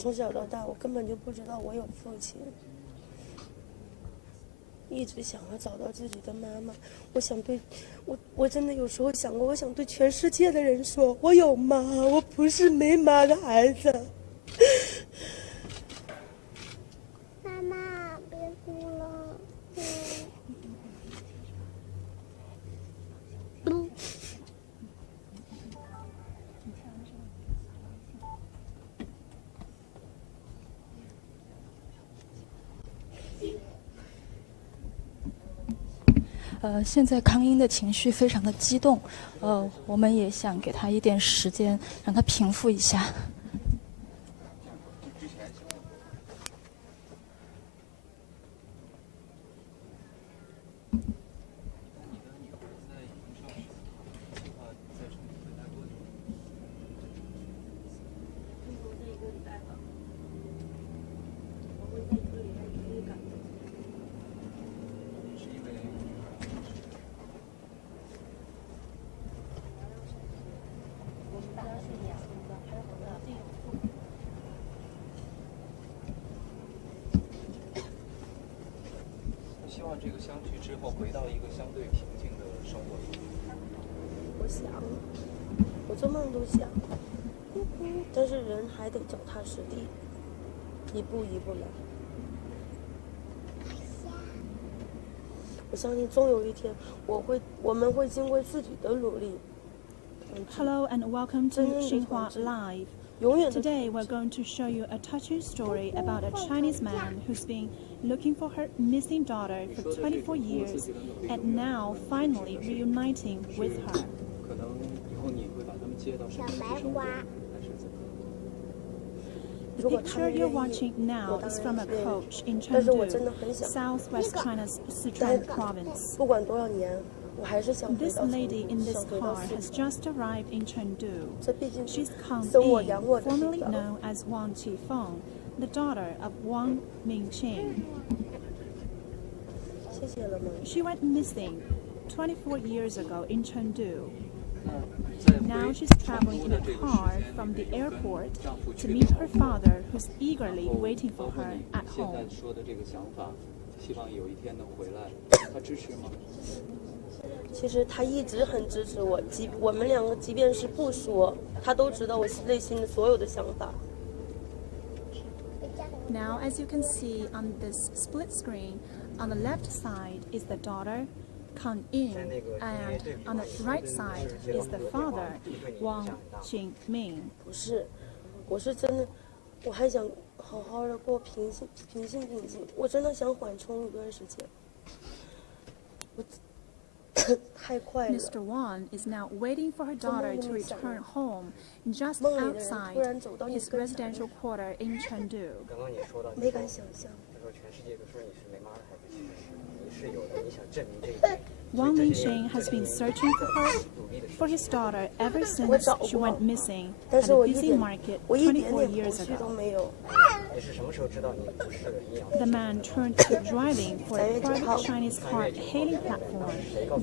从小到大，我根本就不知道我有父亲。一直想要找到自己的妈妈，我想对我真的有时候想过，我想对全世界的人说，我有妈，我不是没妈的孩子。妈妈，别哭了。现在康英的情绪非常的激动，我们也想给他一点时间，让他平复一下。希望这个相聚之后回到一个相对平静的生活中。我想，我做梦都想，但是人还得脚踏实地，一步一步来。我相信终有一天，我们会经过自己的努力。Hello and welcome to Xinhua Live. Today we're going to show you a touching story about a Chinese man who's been looking for her missing daughter for 24 years and now finally reuniting with her. The picture you're watching now is from a coach in Chengdu, southwest China's Sichuan province. This lady in this car has just arrived in Chengdu. She's Kang Ying, formerly known as Wang Qifeng, the daughter of Wang Mingqing. She went missing 24 years ago in Chengdu. Now she's traveling in a car from the airport to meet her father, who's eagerly waiting for her at home. 其实他一直很支持我，我们两个即便是不说，他都知道我内心的所有的想法。Now, as you can see on this split screen, on the left side is the daughter, Kang Ying, and on the right side is the father, Wang Qingming. 不是，我是真的，我还想好好的过平静。我真的想缓冲一段时间。Mr. Wang is now waiting for her daughter to return home just outside his residential quarter in Chengdu. 没敢想象。 Wang Mingqing has been searching for his daughter ever since she went missing at a busy market 24 years ago. The man turned to driving for a private Chinese car hailing platform,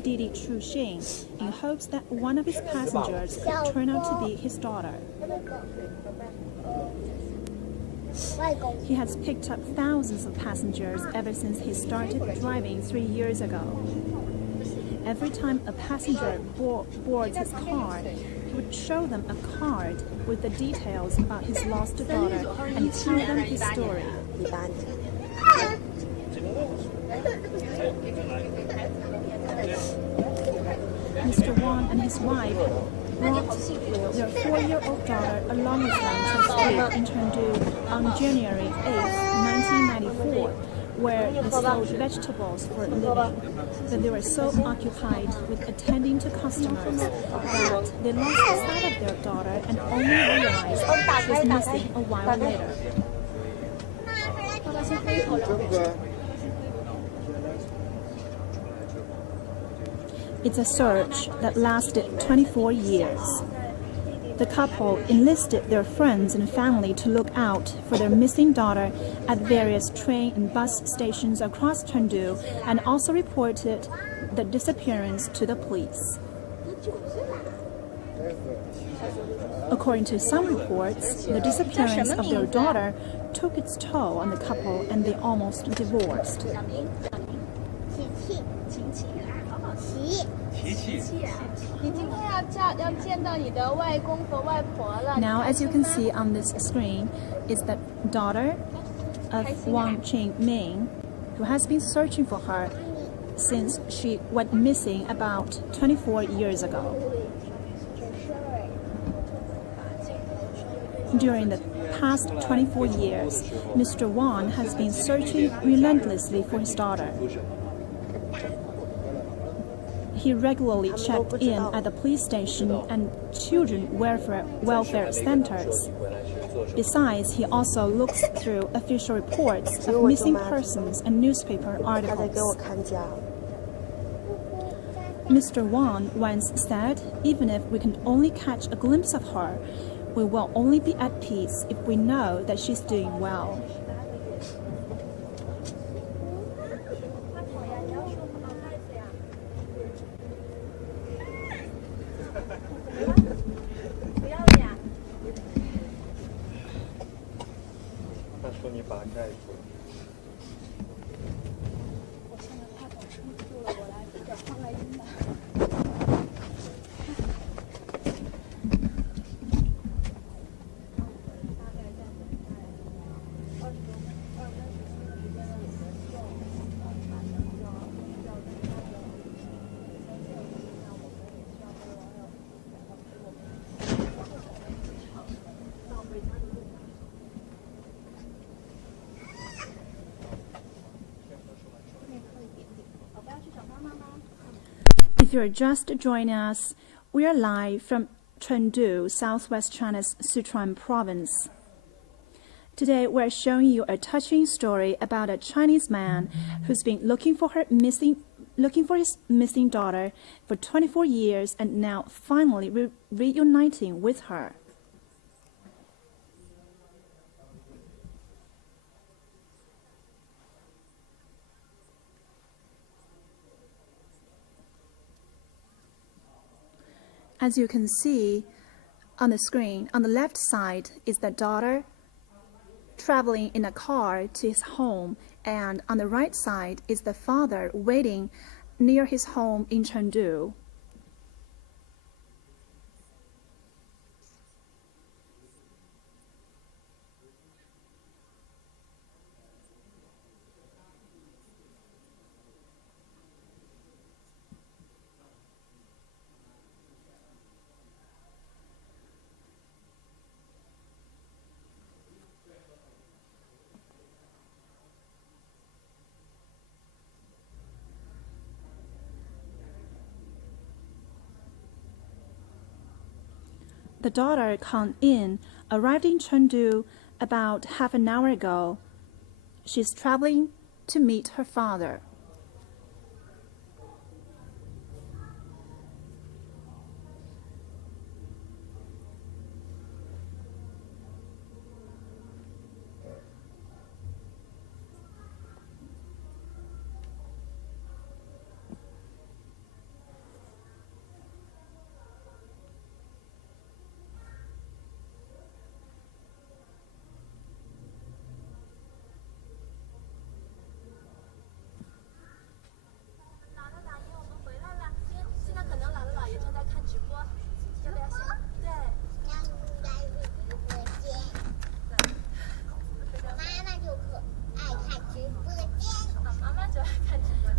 Didi Chuxing, in hopes that one of his passengers could turn out to be his daughter. He has picked up thousands of passengers ever since he started driving 3 years ago. Every time a passenger boards his car, he would show them a card with the details about his lost daughter and tell them his story. Mr. Wang and his wife brought their 4-year-old daughter along with them to a street in Chengdu on January 8, 1994, where they sold vegetables for a living. But they were so occupied with attending to customers that they lost sight of their daughter and only realized she was missing a while later. It's a search that lasted 24 years. The couple enlisted their friends and family to look out for their missing daughter at various train and bus stations across Chengdu and also reported the disappearance to the police. According to some reports, the disappearance of their daughter took its toll on the couple and they almost divorced. 琪琪，琪， Now, as you can see on this screen, is the daughter of Wang Qingming, who has been searching for her since she went missing about 24 years ago. During the past 24 years, Mr. Wang has been searching relentlessly for his daughter. He regularly checked in at the police station and children welfare centers. Besides, he also looks through official reports of missing persons and newspaper 他在给我 articles. 看家。 Mr. Wang once said, even if we can only catch a glimpse of her, we will only be at peace if we know that she's doing well. If you're just joining us, we are live from Chengdu, southwest China's Sichuan province. Today, we're showing you a touching story about a Chinese man who's been looking for his missing daughter for 24 years and now finally reuniting with her. As you can see on the screen, on the left side is the daughter traveling in a car to his home, and on the right side is the father waiting near his home in Chengdu. The daughter, Kang In, arrived in Chengdu about half an hour ago. She's traveling to meet her father.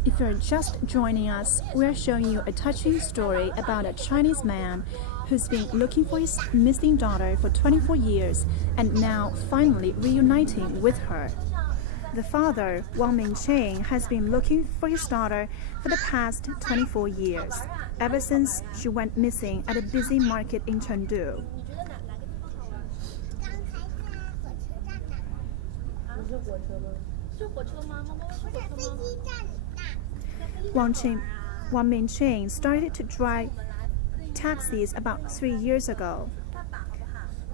If you're just joining us, we're showing you a touching story about a Chinese man who's been looking for his missing daughter for 24 years and now finally reuniting with her. The father, Wang Mingcheng, has been looking for his daughter for the past 24 years, ever since she went missing at a busy market in Chengdu. Wang Mingcheng started to drive taxis about 3 years ago.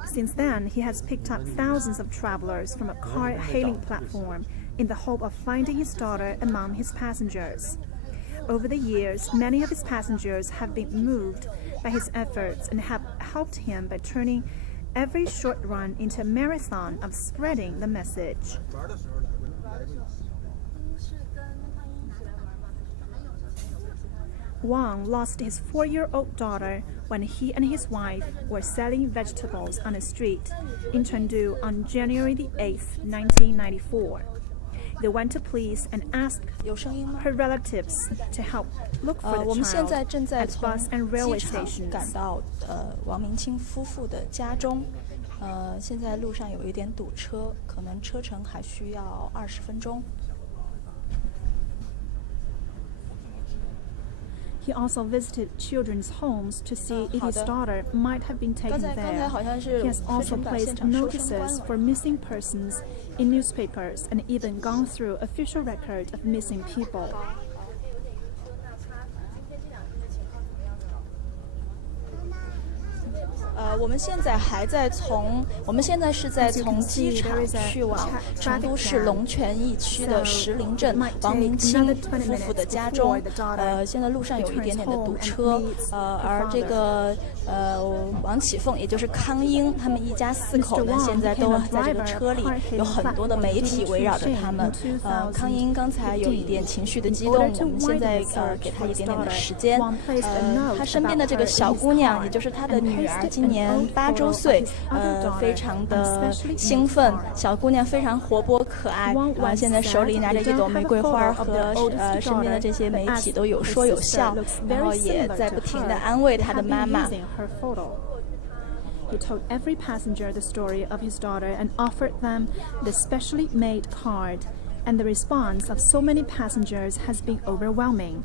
Since then, he has picked up thousands of travelers from a car-hailing platform in the hope of finding his daughter among his passengers. Over the years, many of his passengers have been moved by his efforts and have helped him by turning every short run into a marathon of spreading the message. Wang lost his 4-year-old daughter when he and his wife were selling vegetables on a street in Chengdu on January the 8th, 1994. They went to police and asked her relatives to help look for 我 the 们现在 child 正在 at 从 bus and 机 railway 场 stations. 赶到王明清夫妇的家中。现在路上有一点堵车，可能车程还需要20分钟。He also visited children's homes to see if his daughter might have been taken there. He has also placed notices for missing persons in newspapers and even gone through official record of missing people. 我们现在是在从机场去往成都市龙泉驿区的石林镇王明清夫妇的家中。现在路上有一点点的堵车。而这个王启凤，也就是康英，他们一家4口呢，现在都在这个车里，有很多的媒体围绕着他们。康英刚才有一点情绪的激动，我们现在给他一点点的时间。他身边的这个小姑娘，也就是他的女儿，今年8周岁，非常的兴奋，小姑娘非常活泼可爱，现在手里拿着一朵玫瑰花，和身边的这些媒体都有说有笑，然后也在不停地安慰她的妈妈。He told every passenger the story of his daughter and offered them the specially made card, and the response of so many passengers has been overwhelming.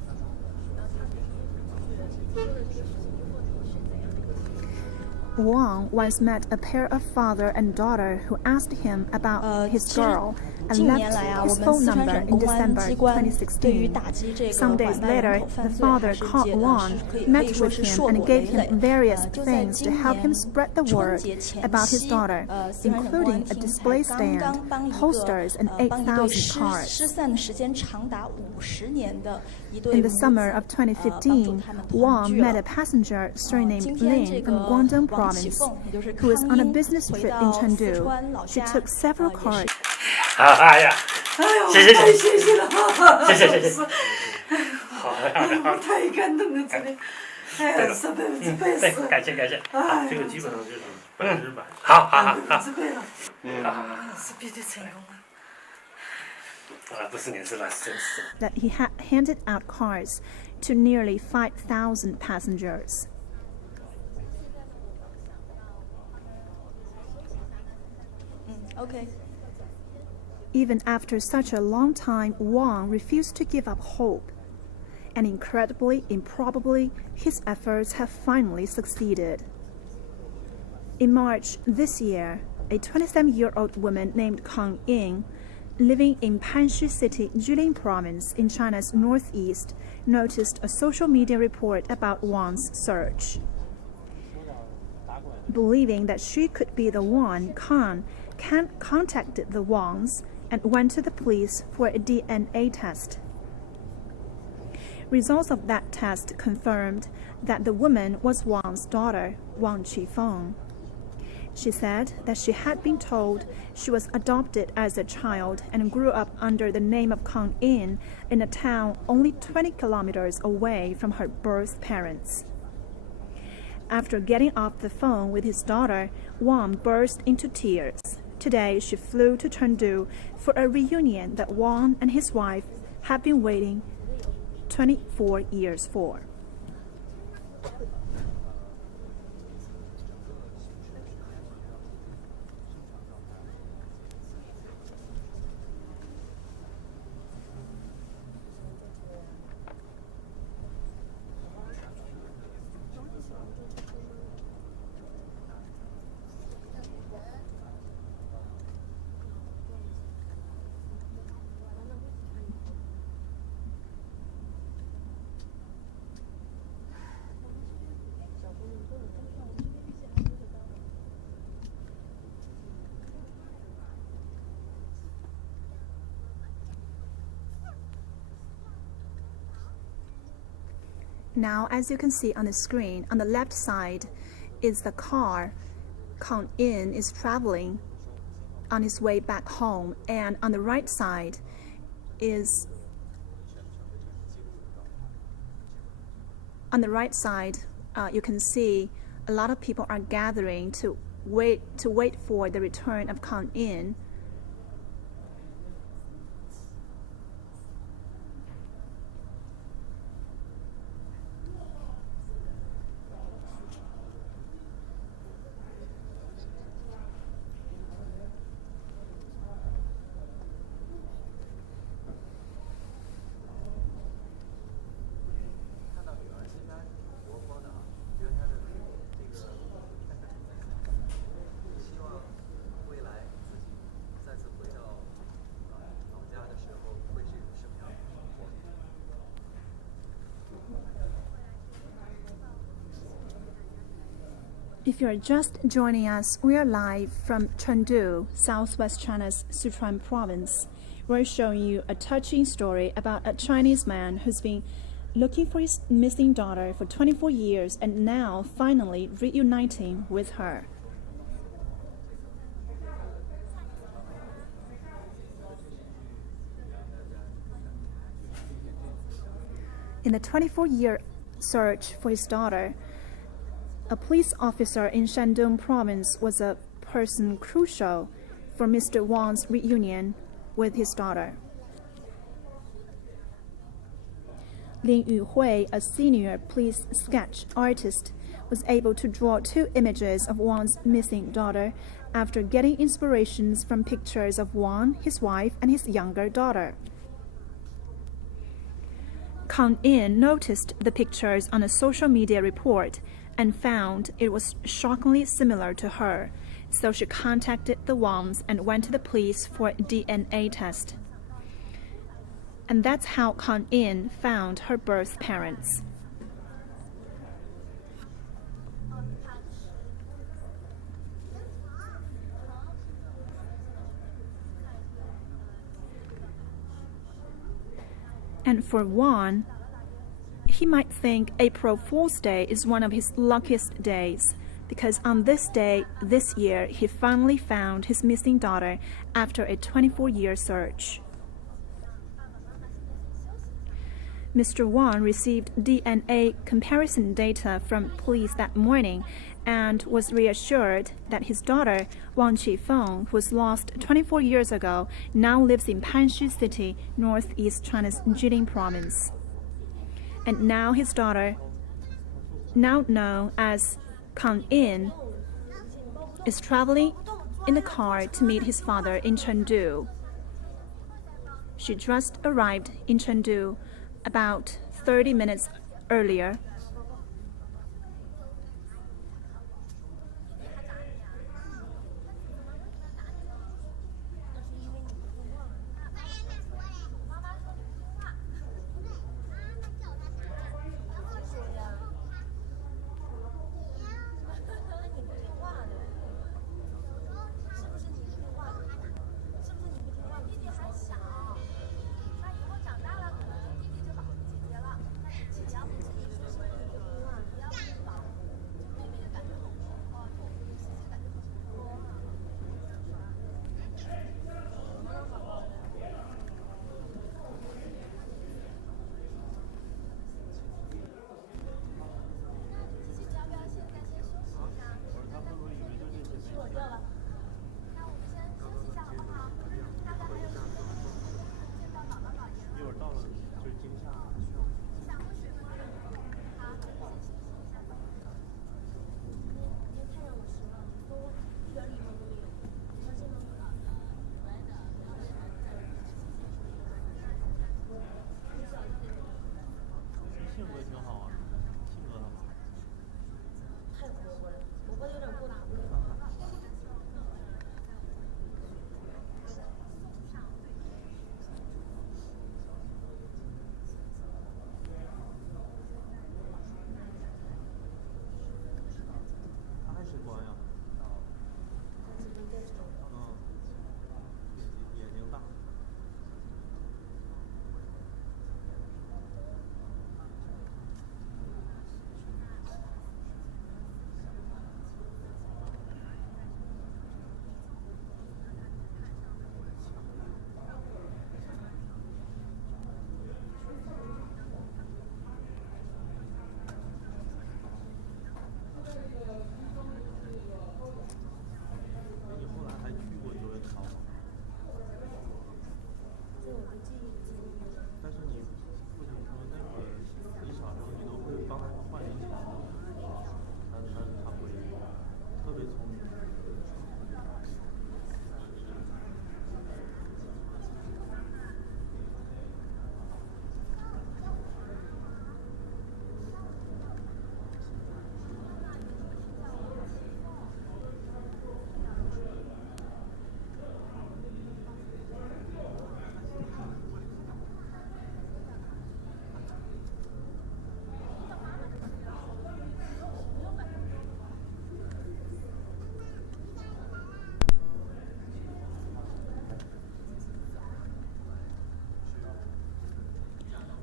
Wang once met a pair of father and daughter who asked him about his girl and left his phone number in December 2016. Some days later, the father called Wang, met with him, and gave him various things to help him spread the word about his daughter, including a display stand, posters, and 8,000 cards. In the summer of 2015, Wang met a passenger surnamed Lin from Guangdong Province, who was on a business trip in Chengdu. She took several cards. 哎呀，谢谢太谢谢了，谢谢谢谢，好，太感动了，真的，哎呀，是对，感谢感谢，哎，这个基本上就是100%，好好好好，是对了，是必须成功了，不是年是吧？是真是。That he had handed out cards to nearly 5,000 passengers. OK. Even after such a long time, Wang refused to give up hope. And incredibly, improbably, his efforts have finally succeeded. In March this year, a 27-year-old woman named Kang Ying, living in Panshi City, Jilin Province in China's northeast, noticed a social media report about Wang's search. Believing that she could be the one, Kang contacted the Wangs and went to the police for a DNA test. Results of that test confirmed that the woman was Wang's daughter, Wang Qifeng. She said that she had been told she was adopted as a child and grew up under the name of Kang In a town only 20 kilometers away from her birth parents. After getting off the phone with his daughter, Wang burst into tears. Today, she flew to Chengdu for a reunion that Wang and his wife have been waiting 24 years for. Now, as you can see on the screen, on the left side is the car Kang In is traveling on his way back home, and on the right side is you can see a lot of people are gathering to wait for the return of Kang In. If you're just joining us, we are live from Chengdu, southwest China's Sichuan province. We're showing you a touching story about a Chinese man who's been looking for his missing daughter for 24 years and now finally reuniting with her. In the 24-year search for his daughter, a police officer in Shandong province was a person crucial for Mr. Wang's reunion with his daughter. Lin Yuhui, a senior police sketch artist, was able to draw 2 images of Wang's missing daughter after getting inspirations from pictures of Wang, his wife, and his younger daughter. Kang In noticed the pictures on a social media report and found it was shockingly similar to her, so she contacted the Wangs and went to the police for a DNA test. And that's how Kang In found her birth parents. And for Wang, he might think April Fool's Day is one of his luckiest days, because on this day this year he finally found his missing daughter after a 24-year search. Mr. Wang received DNA comparison data from police that morning and was reassured that his daughter, Wang Qifeng, who was lost 24 years ago, now lives in Panshi City, northeast China's Jilin province. And now his daughter, now known as Kang In, is traveling in the car to meet his father in Chengdu. She just arrived in Chengdu about 30 minutes earlier.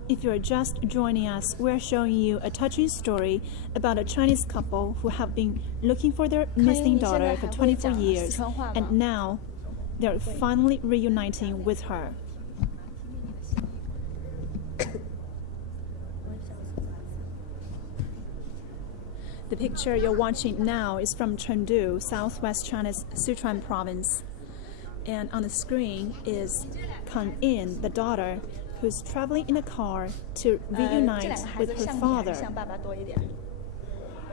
If you're just joining us, we're showing you a touching story about a Chinese couple who have been looking for their missing daughter for 24 years, and now they're finally reuniting with her. The picture you're watching now is from Chengdu, southwest China's Sichuan province. And on the screen is Kang In, the daughter, who's traveling in a car to reunite with her father.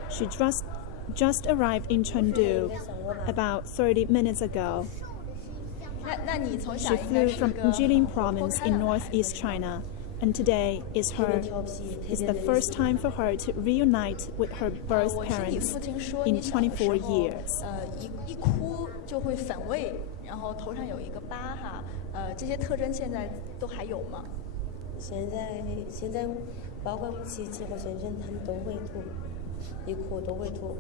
She just arrived in Chengdu about 30 minutes ago. She flew from Jilin province in northeast China, and today is the first time for her to reunite with her birth parents in 24 years. 然后头上有一个疤哈，这些特征现在都还有吗？现在包括我妻子和先生他们都会吐，一哭都会吐。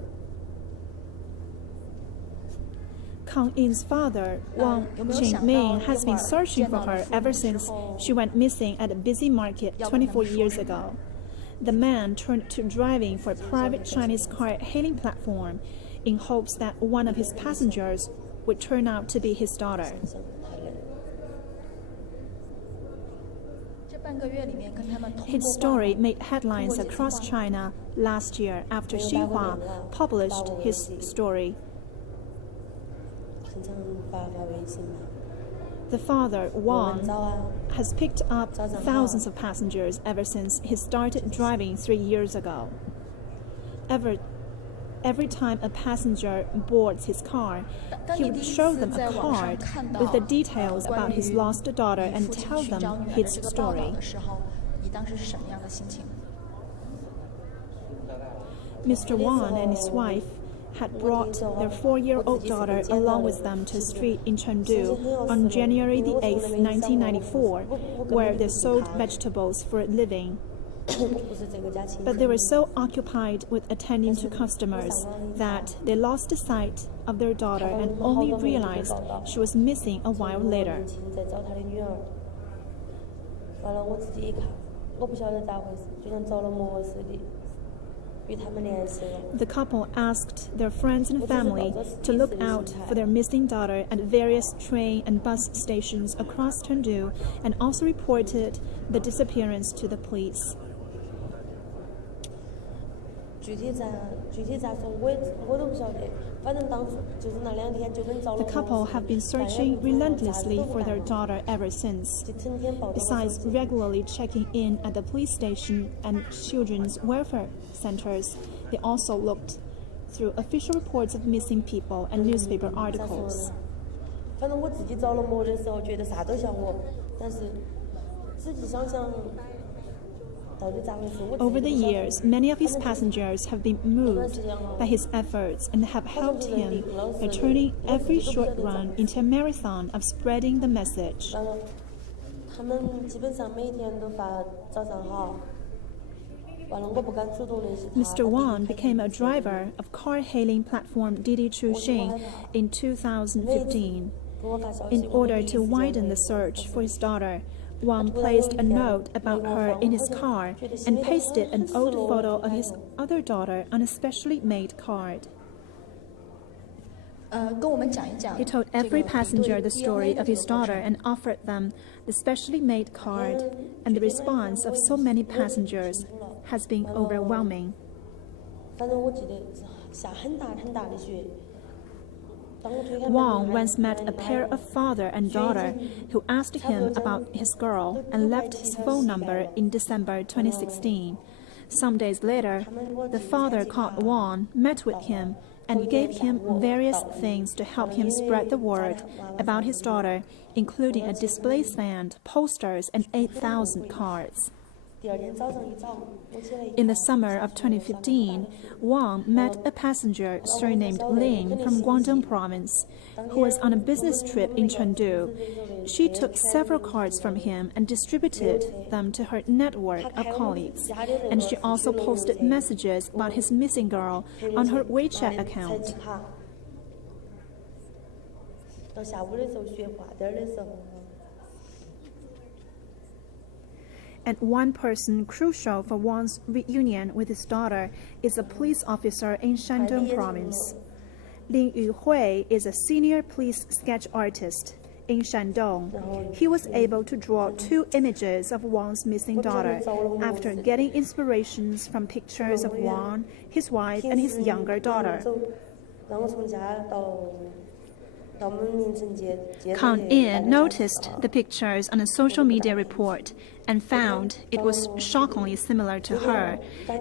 Kang In's father, Wang Jingming, has been searching for her ever since she went missing at a busy market 24 years ago. The man turned to driving for a private Chinese car-hailing platform in hopes that one of his passengers would turn out to be his daughter. His story made headlines across China last year after Xinhua published his story. The father, Wang, has picked up thousands of passengers ever since he started driving 3 years ago. Every time a passenger boards his car, he would show them a card with the details about his lost daughter and tell them his story. Mr. Wang and his wife had brought their 4-year-old daughter along with them to a street in Chengdu on January the 8th, 1994, where they sold vegetables for a living. But they were so occupied with attending to customers that they lost sight of their daughter and only realized she was missing a while later. The couple asked their friends and family to look out for their missing daughter at various train and bus stations across Chengdu and also reported the disappearance to the police. The couple have been searching relentlessly for their daughter ever since. Besides regularly checking in at the police station and children's welfare centers, they also looked through official reports of missing people and newspaper articles. Over the years, many of his passengers have been moved by his efforts and have helped him by turning every short run into a marathon of spreading the message. Mr. Wang became a driver of car-hailing platform Didi Chuxing in 2015. In order to widen the search for his daughter, Wang placed a note about her in his car and pasted an old photo of his other daughter on a specially made card. He told every passenger the story of his daughter and offered them the specially made card, and the response of so many passengers has been overwhelming. Wang once met a pair of father and daughter who asked him about his girl and left his phone number in December 2016. Some days later, the father called Wang, met with him, and gave him various things to help him spread the word about his daughter, including a display stand, posters, and 8,000 cards. In the summer of 2015, Wang met a passenger surnamed Ling from Guangdong province who was on a business trip in Chengdu. She took several cards from him and distributed them to her network of colleagues, and she also posted messages about his missing girl on her WeChat account. And one person crucial for Wang's reunion with his daughter is a police officer in Shandong province. Lin Yuhui is a senior police sketch artist in Shandong. He was able to draw 2 images of Wang's missing daughter after getting inspirations from pictures of Wang, his wife, and his younger daughter. Kang In noticed the pictures on a social media report and found it was shockingly similar to her,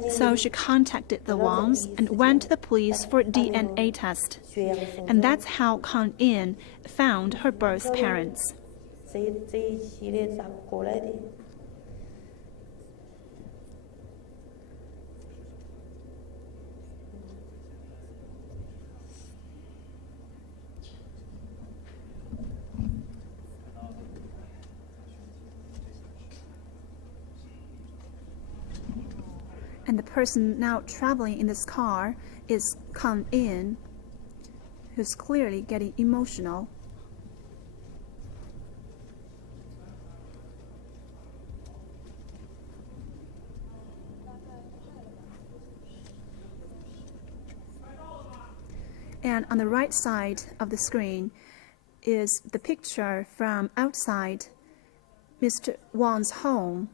so she contacted the Wangs and went to the police for a DNA test. And that's how Kang In found her birth parents. And the person now traveling in this car is Kang In, who's clearly getting emotional. And on the right side of the screen is the picture from outside Mr. Wang's home.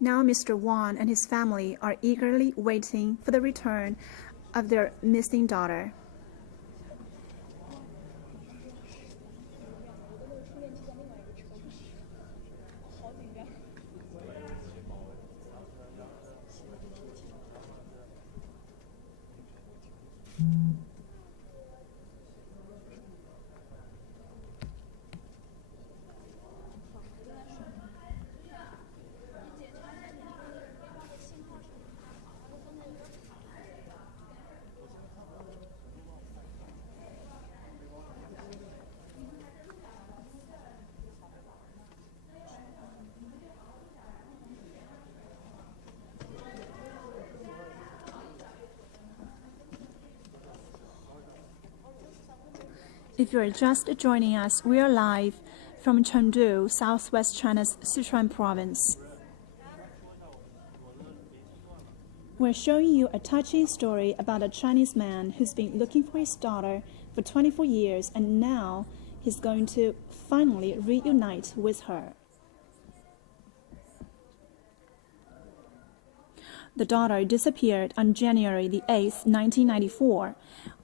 Now Mr. Wang and his family are eagerly waiting for the return of their missing daughter. If you are just joining us, we are live from Chengdu, southwest China's Sichuan province. We're showing you a touching story about a Chinese man who's been looking for his daughter for 24 years, and now he's going to finally reunite with her. The daughter disappeared on January the 8th, 1994,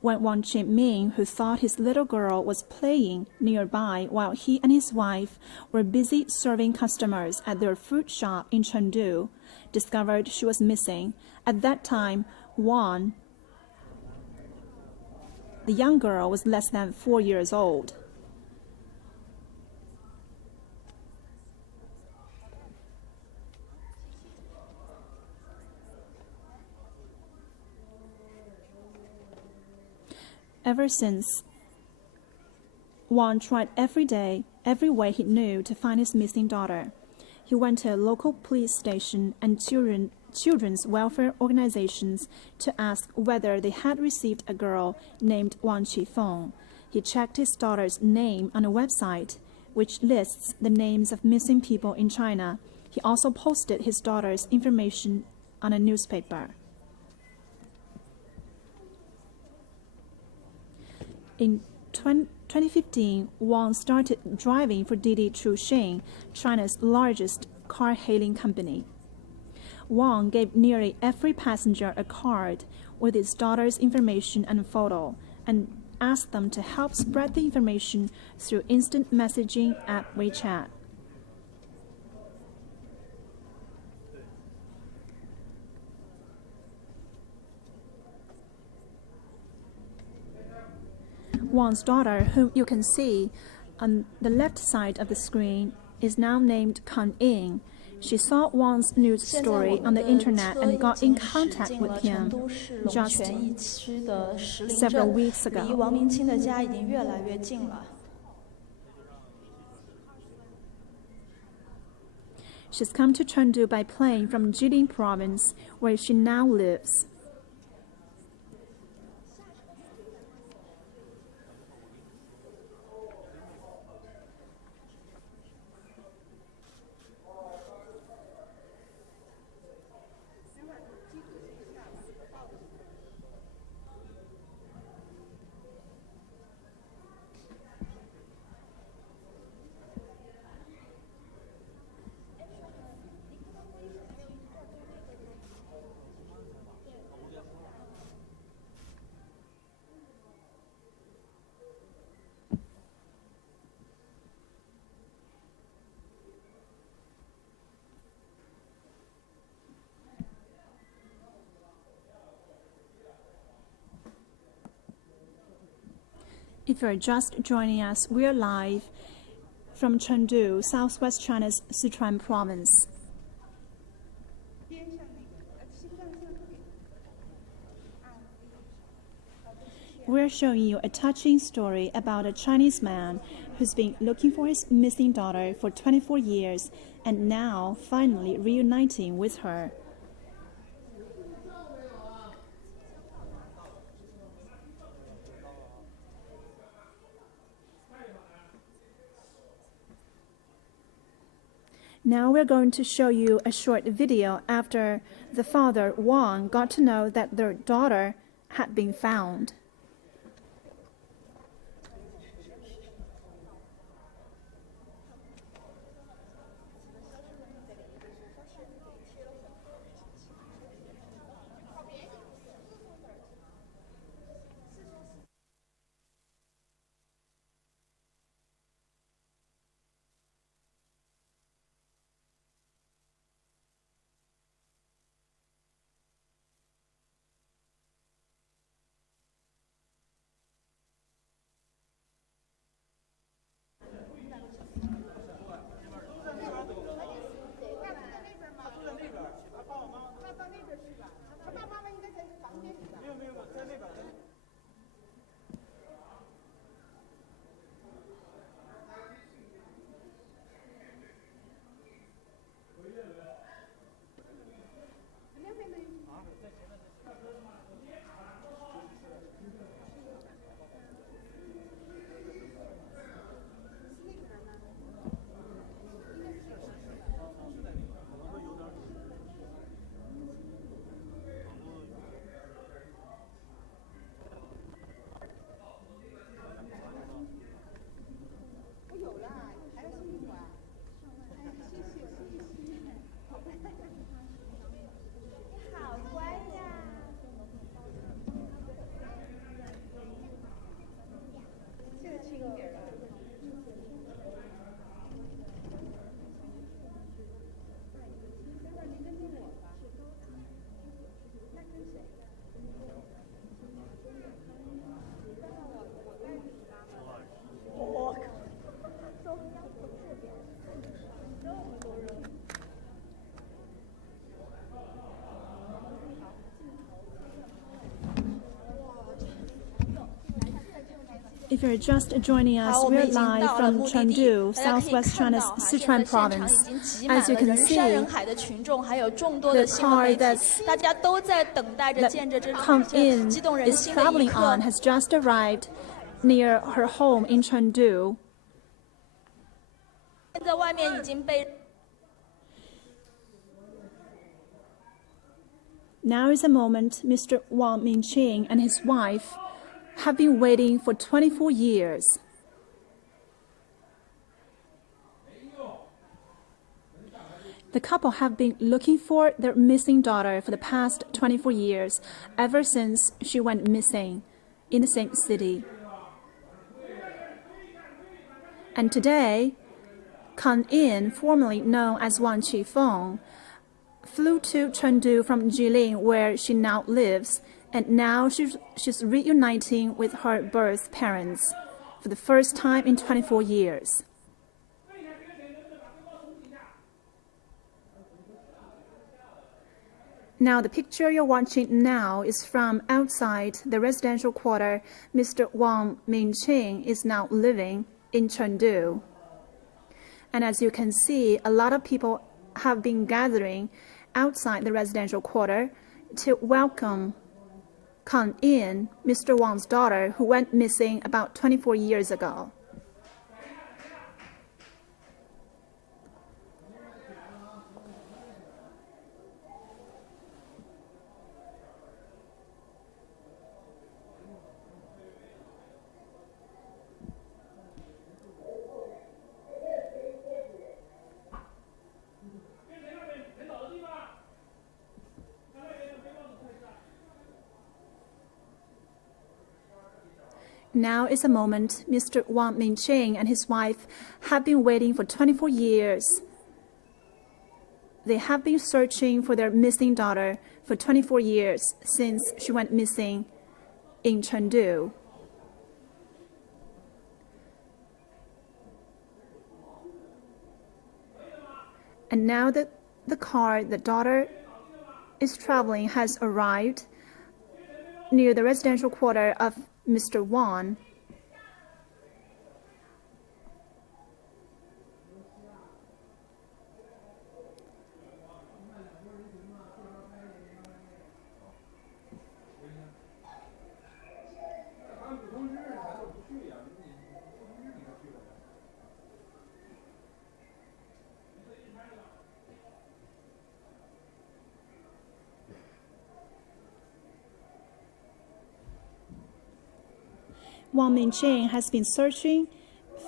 when Wang Qiming, who thought his little girl was playing nearby while he and his wife were busy serving customers at their fruit shop in Chengdu, discovered she was missing. At that time, Wang, the young girl, was less than 4 years old. Ever since, Wang tried every day, every way he knew to find his missing daughter. He went to a local police station and children's welfare organizations to ask whether they had received a girl named Wang Qifeng. He checked his daughter's name on a website, which lists the names of missing people in China. He also posted his daughter's information on a newspaper. In 2015, Wang started driving for Didi Chuxing, China's largest car-hailing company. Wang gave nearly every passenger a card with his daughter's information and photo, and asked them to help spread the information through instant messaging app WeChat. Wang's daughter, whom you can see on the left side of the screen, is now named Kang In. She saw Wang's news story on the internet and got in contact with him just several weeks ago. She's come to Chengdu by plane from Jilin province, where she now lives. If you're just joining us, we're live from Chengdu, southwest China's Sichuan province. We're showing you a touching story about a Chinese man who's been looking for his missing daughter for 24 years and now finally reuniting with her. Now we're going to show you a short video after the father, Wang, got to know that their daughter had been found. If you're just joining us, we're live from Chengdu, southwest China's Sichuan province. As you can see, the car that Kang In is traveling on has just arrived near her home in Chengdu. Now is the moment Mr. Wang Mingqing and his wife have been waiting for 24 years. The couple have been looking for their missing daughter for the past 24 years, ever since she went missing in the same city. And today, Kang In, formerly known as Wang Qifeng, flew to Chengdu from Jilin, where she now lives, and now she's reuniting with her birth parents for the first time in 24 years. Now, the picture you're watching now is from outside the residential quarter Mr. Wang Mingqing is now living in Chengdu. And as you can see, a lot of people have been gathering outside the residential quarter to welcome Kang In, Mr. Wang's daughter, who went missing about 24 years ago. Now is the moment Mr. Wang Mingqing and his wife have been waiting for 24 years. They have been searching for their missing daughter for 24 years since she went missing in Chengdu. And now that the car the daughter is traveling has arrived near the residential quarter of Mr. Wang. Wang Mingjing has been searching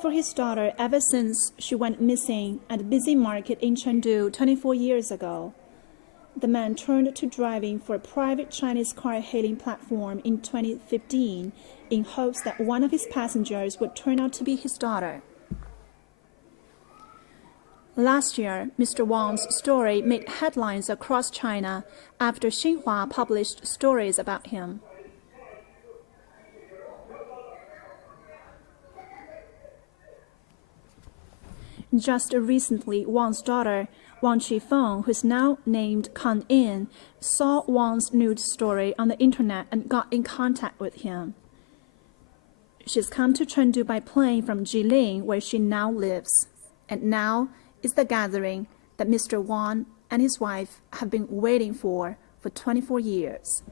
for his daughter ever since she went missing at a busy market in Chengdu 24 years ago. The man turned to driving for a private Chinese car-hailing platform in 2015 in hopes that one of his passengers would turn out to be his daughter. Last year, Mr. Wang's story made headlines across China after Xinhua published stories about him. Just recently, Wang's daughter, Wang Qifeng, who is now named Kang In, saw Wang's news story on the internet and got in contact with him. She's come to Chengdu by plane from Jilin, where she now lives. And now is the gathering that Mr. Wang and his wife have been waiting for 24 years.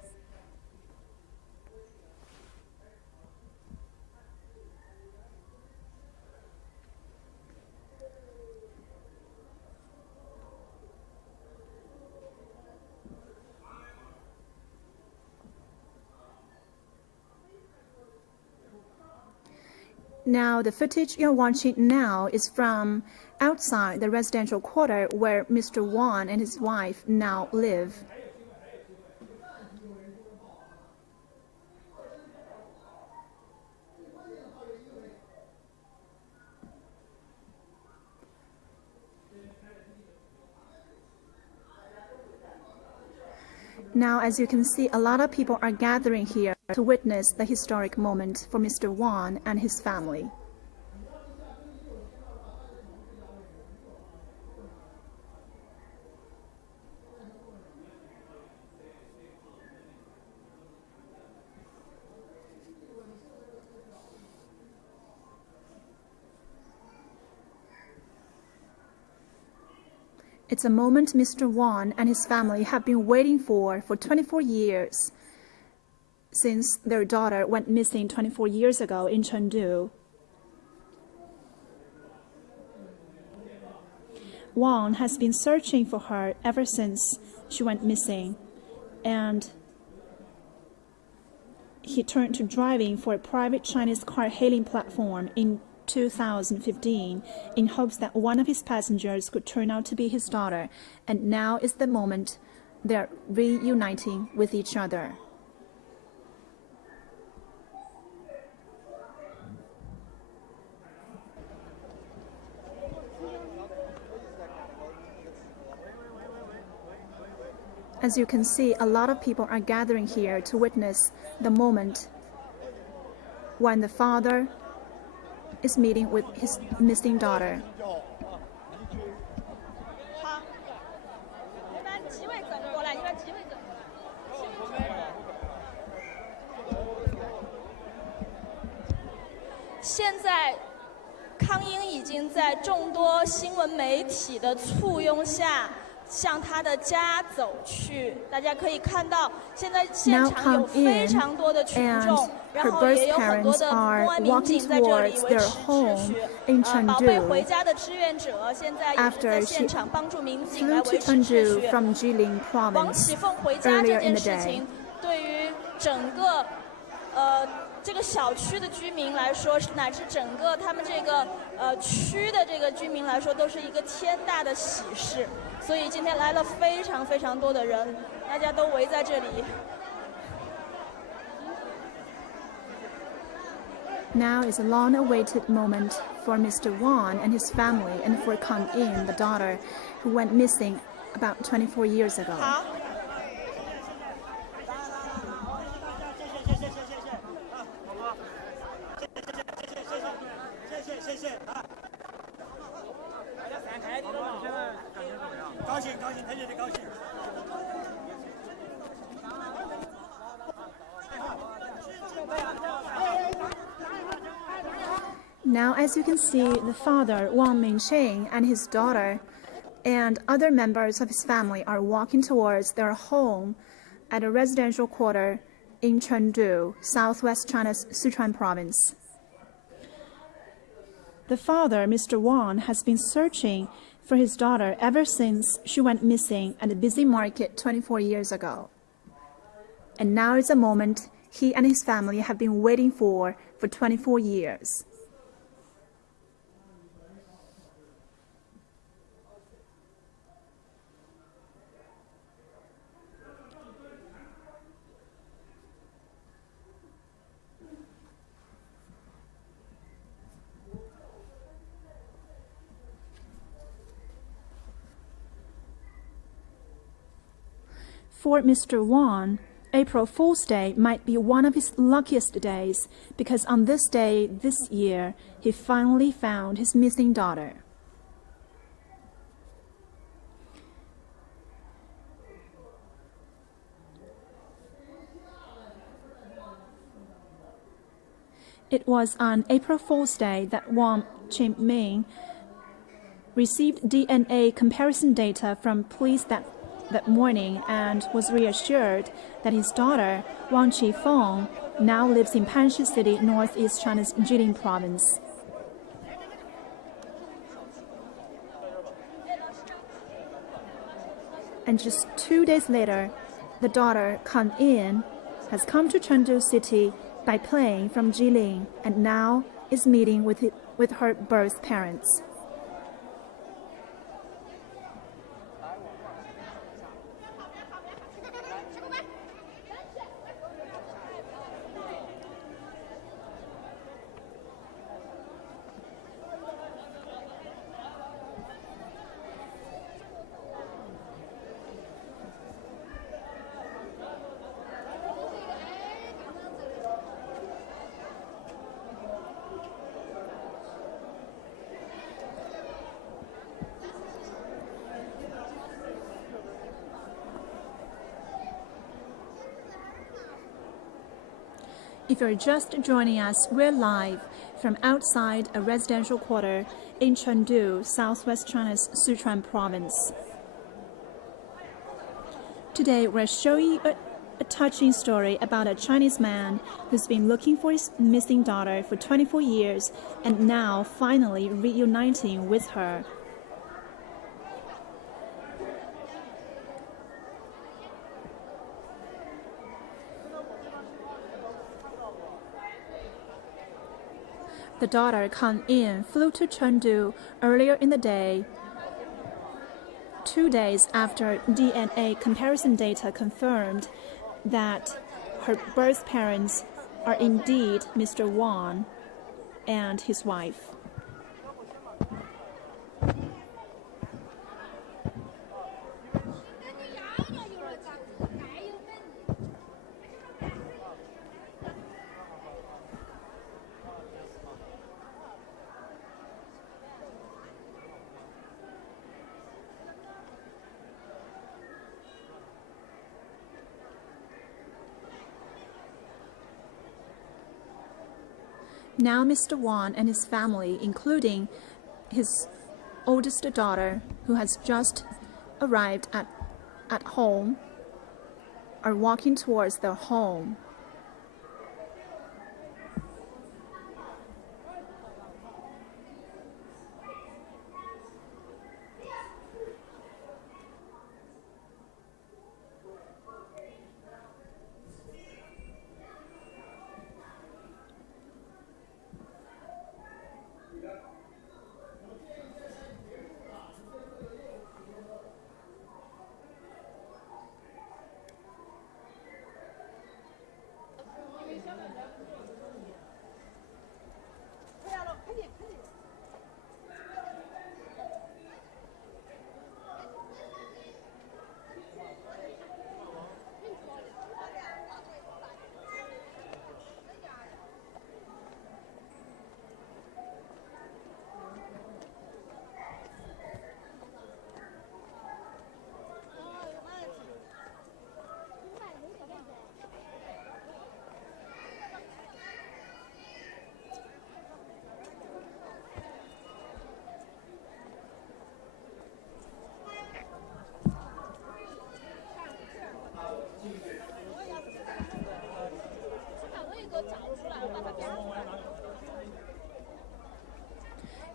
Now, the footage you're watching now is from outside the residential quarter where Mr. Wang and his wife now live. Now, as you can see, a lot of people are gathering here to witness the historic moment for Mr. Wang and his family. It's a moment Mr. Wang and his family have been waiting for 24 years, since their daughter went missing 24 years ago in Chengdu. Wang has been searching for her ever since she went missing, and he turned to driving for a private Chinese car-hailing platform in 2015 in hopes that one of his passengers could turn out to be his daughter, and now is the moment they're reuniting with each other. As you can see, a lot of people are gathering here to witness the moment when the father is meeting with his missing daughter. Now, 康英已经在众多新闻媒体的簇拥下向他的家走去，大家可以看到，现在现场有非常多的群众，然后也有很多的公安民警在这里维持秩序。宝贝回家的志愿者现在也是在现场帮助民警来维持秩序。王启凤回家这件事情，对于整个这个小区的居民来说，乃至整个他们这个区的这个居民来说，都是一个天大的喜事。所以今天来了非常非常多的人，大家都围在这里。Now is a long-awaited moment for Mr. Wang and his family, and for Kang In, the daughter, who went missing about 24 years ago. 好。Now, as you can see, the father, Wang Mingqing, and his daughter and other members of his family are walking towards their home at a residential quarter in Chengdu, southwest China's Sichuan province. The father, Mr. Wang, has been searching for his daughter ever since she went missing at a busy market 24 years ago. And now is a moment he and his family have been waiting for 24 years. For Mr. Wang, April Fool's Day might be one of his luckiest days because on this day this year, he finally found his missing daughter. It was on April Fool's Day that Wang Qiming received DNA comparison data from police that morning and was reassured that his daughter, Wang Qifeng, now lives in Panshi City, northeast China's Jilin province. And just 2 days later, the daughter, Kan Yin, has come to Chengdu City by plane from Jilin and now is meeting with her birth parents. If you're just joining us, we're live from outside a residential quarter in Chengdu, southwest China's Sichuan province. Today, we're showing you a touching story about a Chinese man who's been looking for his missing daughter for 24 years and now finally reuniting with her. The daughter, Kan Yin, flew to Chengdu earlier in the day, 2 days after DNA comparison data confirmed that her birth parents are indeed Mr. Wang and his wife. Now Mr. Wang and his family, including his oldest daughter, who has just arrived at home, are walking towards their home.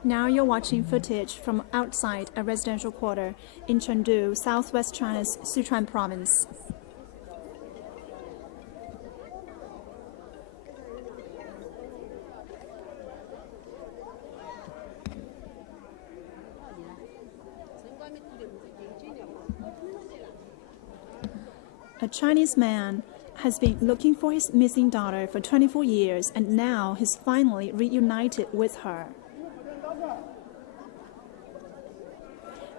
Now you're watching footage from outside a residential quarter in Chengdu, southwest China's Sichuan province. A Chinese man has been looking for his missing daughter for 24 years and now he's finally reunited with her.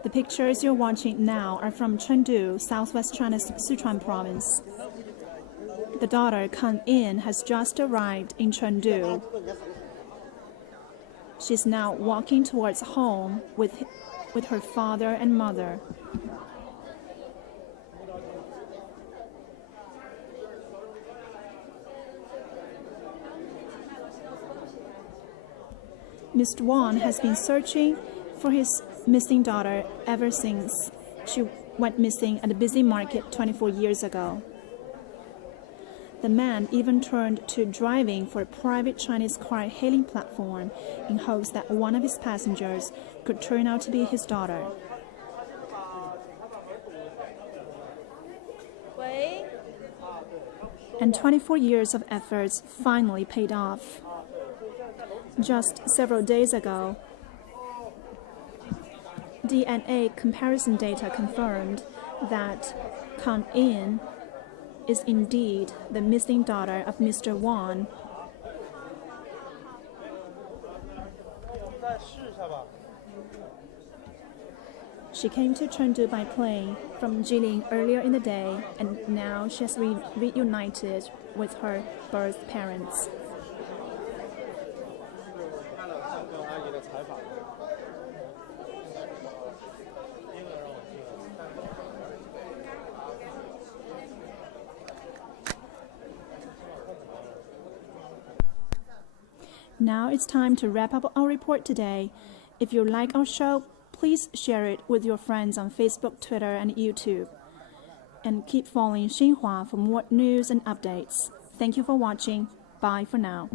The pictures you're watching now are from Chengdu, southwest China's Sichuan province. The daughter, Kan In, has just arrived in Chengdu. She's now walking towards home with her father and mother. Mr. Wang has been searching for his missing daughter ever since she went missing at a busy market 24 years ago. The man even turned to driving for a private Chinese car hailing platform in hopes that one of his passengers could turn out to be his daughter. And 24 years of efforts finally paid off. Just several days ago, DNA comparison data confirmed that Kan In is indeed the missing daughter of Mr. Wang. She came to Chengdu by plane from Jilin earlier in the day, and now she has reunited with her birth parents. Now it's time to wrap up our report today. If you like our show, please share it with your friends on Facebook, Twitter, and YouTube. And keep following Xinhua for more news and updates. Thank you for watching. Bye for now.